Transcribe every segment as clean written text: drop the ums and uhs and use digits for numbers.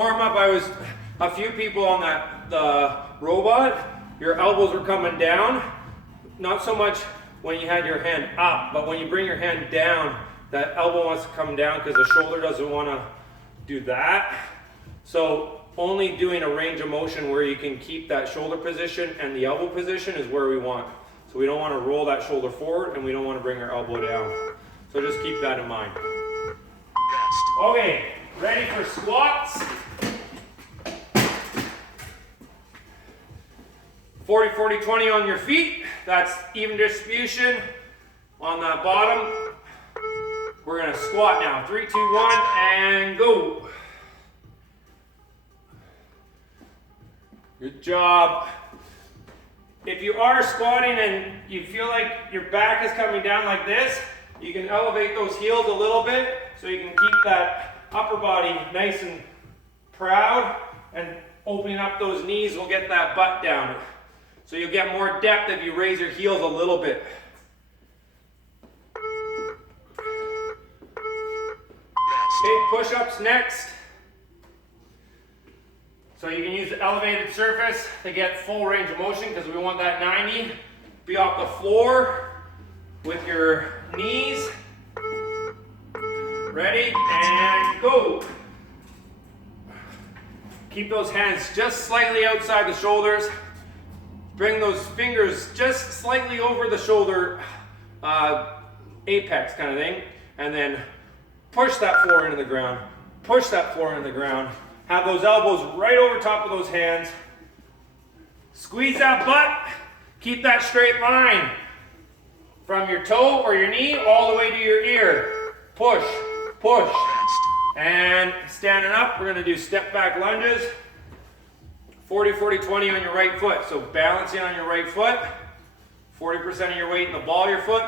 warm up, I was a few people on the robot, your elbows were coming down. Not so much when you had your hand up, but when you bring your hand down, that elbow wants to come down because the shoulder doesn't want to do that. So only doing a range of motion where you can keep that shoulder position and the elbow position is where we want. So we don't want to roll that shoulder forward and we don't want to bring our elbow down. So just keep that in mind. Okay, ready for squats. 40, 40, 20 on your feet. That's even distribution on that bottom. We're gonna squat now. 3, 2, 1, and go. Good job. If you are squatting and you feel like your back is coming down like this, you can elevate those heels a little bit so you can keep that upper body nice and proud, and opening up those knees will get that butt down. So you'll get more depth if you raise your heels a little bit. Okay, push-ups next. So you can use the elevated surface to get full range of motion because we want that 90. Be off the floor with your knees. Ready, and go. Keep those hands just slightly outside the shoulders. Bring those fingers just slightly over the shoulder apex kind of thing. And then push that floor into the ground. Push that floor into the ground. Have those elbows right over top of those hands. Squeeze that butt. Keep that straight line from your toe or your knee all the way to your ear. Push, push. And standing up, we're gonna do step back lunges. 40, 40, 20 on your right foot. So balancing on your right foot. 40% of your weight in the ball of your foot.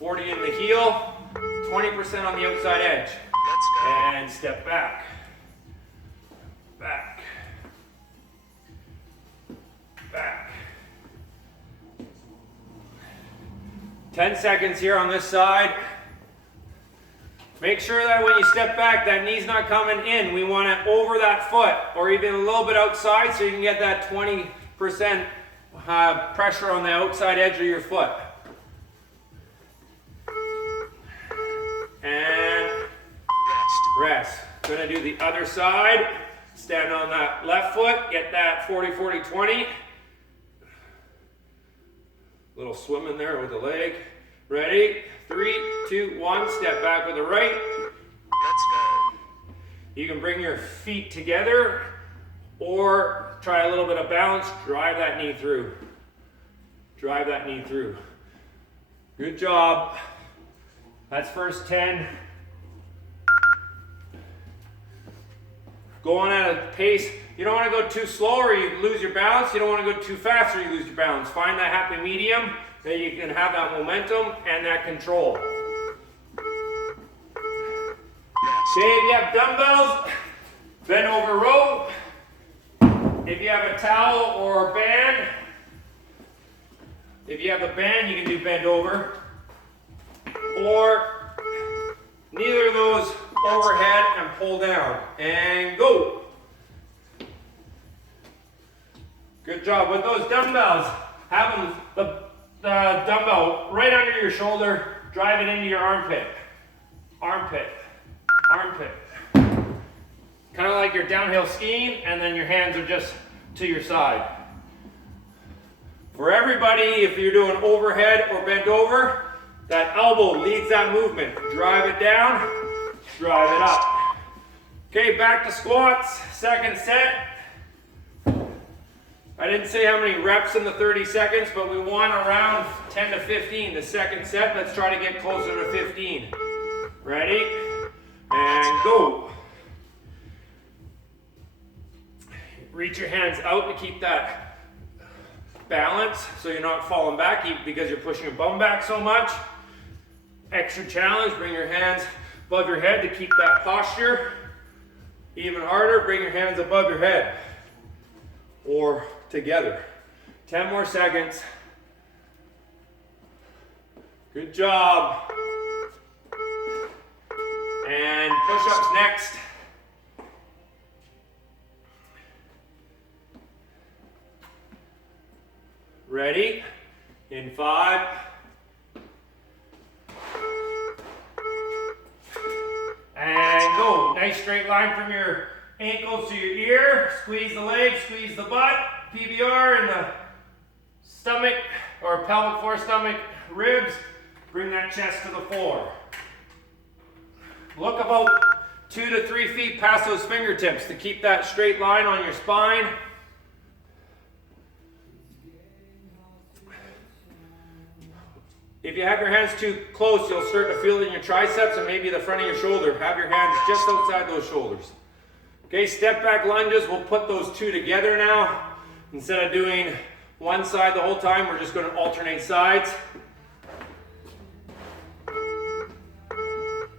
40 in the heel. 20% on the outside edge. And step back. Back. Back. 10 seconds here on this side. Make sure that when you step back, that knee's not coming in. We want it over that foot or even a little bit outside so you can get that 20% pressure on the outside edge of your foot. And rest. Gonna do the other side. Stand on that left foot, get that 40, 40, 20. Little swim in there with the leg. Ready? 3, 2, 1, step back with the right. Let's go. You can bring your feet together or try a little bit of balance. Drive that knee through. Drive that knee through. Good job. That's first 10. Go on at a pace. You don't want to go too slow or you lose your balance. You don't want to go too fast or you lose your balance. Find that happy medium that you can have that momentum and that control. Okay, if you have dumbbells, bend over row. If you have a towel or a band, if you have the band, you can do bend over. Or neither of those, overhead and pull down. And go. Good job. With those dumbbells, have them, the dumbbell right under your shoulder, drive it into your armpit. Armpit. Armpit. Kind of like you're downhill skiing, and then your hands are just to your side. For everybody, if you're doing overhead or bent over, that elbow leads that movement. Drive it down, drive it up. Okay, back to squats, second set. I didn't say how many reps in the 30 seconds, but we want around 10 to 15. The second set, let's try to get closer to 15. Ready? And go. Reach your hands out to keep that balance so you're not falling back because you're pushing your bum back so much. Extra challenge, bring your hands above your head to keep that posture. Even harder, bring your hands above your head or together. 10 more seconds. Good job. And push-ups next. Ready? In 5. And go. Nice straight line from your ankles to your ear. Squeeze the legs, squeeze the butt. PBR in the stomach or pelvic floor, stomach, ribs. Bring that chest to the floor. Look about 2 to 3 feet past those fingertips to keep that straight line on your spine. If you have your hands too close, you'll start to feel it in your triceps and maybe the front of your shoulder. Have your hands just outside those shoulders. Okay, step back lunges. We'll put those two together now. Instead of doing one side the whole time, we're just going to alternate sides.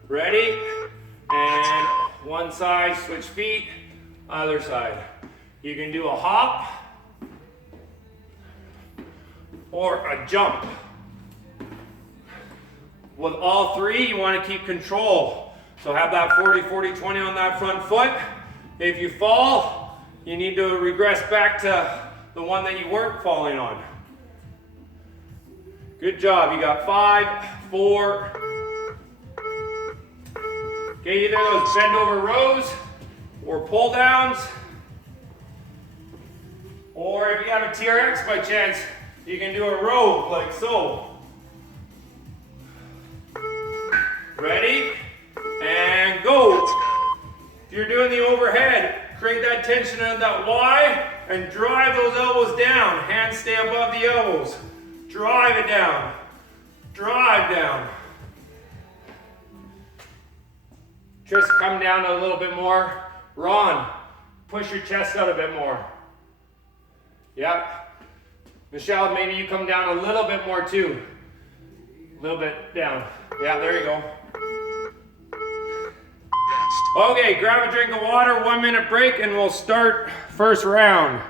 Ready? And one side, switch feet, other side. You can do a hop or a jump. With all three, you want to keep control. So have that 40-40-20 on that front foot. If you fall, you need to regress back to the one that you weren't falling on. Good job. You got 5, 4. Okay, either those bend over rows or pull downs. Or if you have a TRX by chance, you can do a row like so. Ready? And go. If you're doing the overhead, create that tension in that Y and drive those elbows down. Hands stay above the elbows. Drive it down. Drive down. Just come down a little bit more. Ron, push your chest out a bit more. Yeah. Michelle, maybe you come down a little bit more too. A little bit down. Yeah, there you go. Okay, grab a drink of water, 1 minute break, and we'll start first round.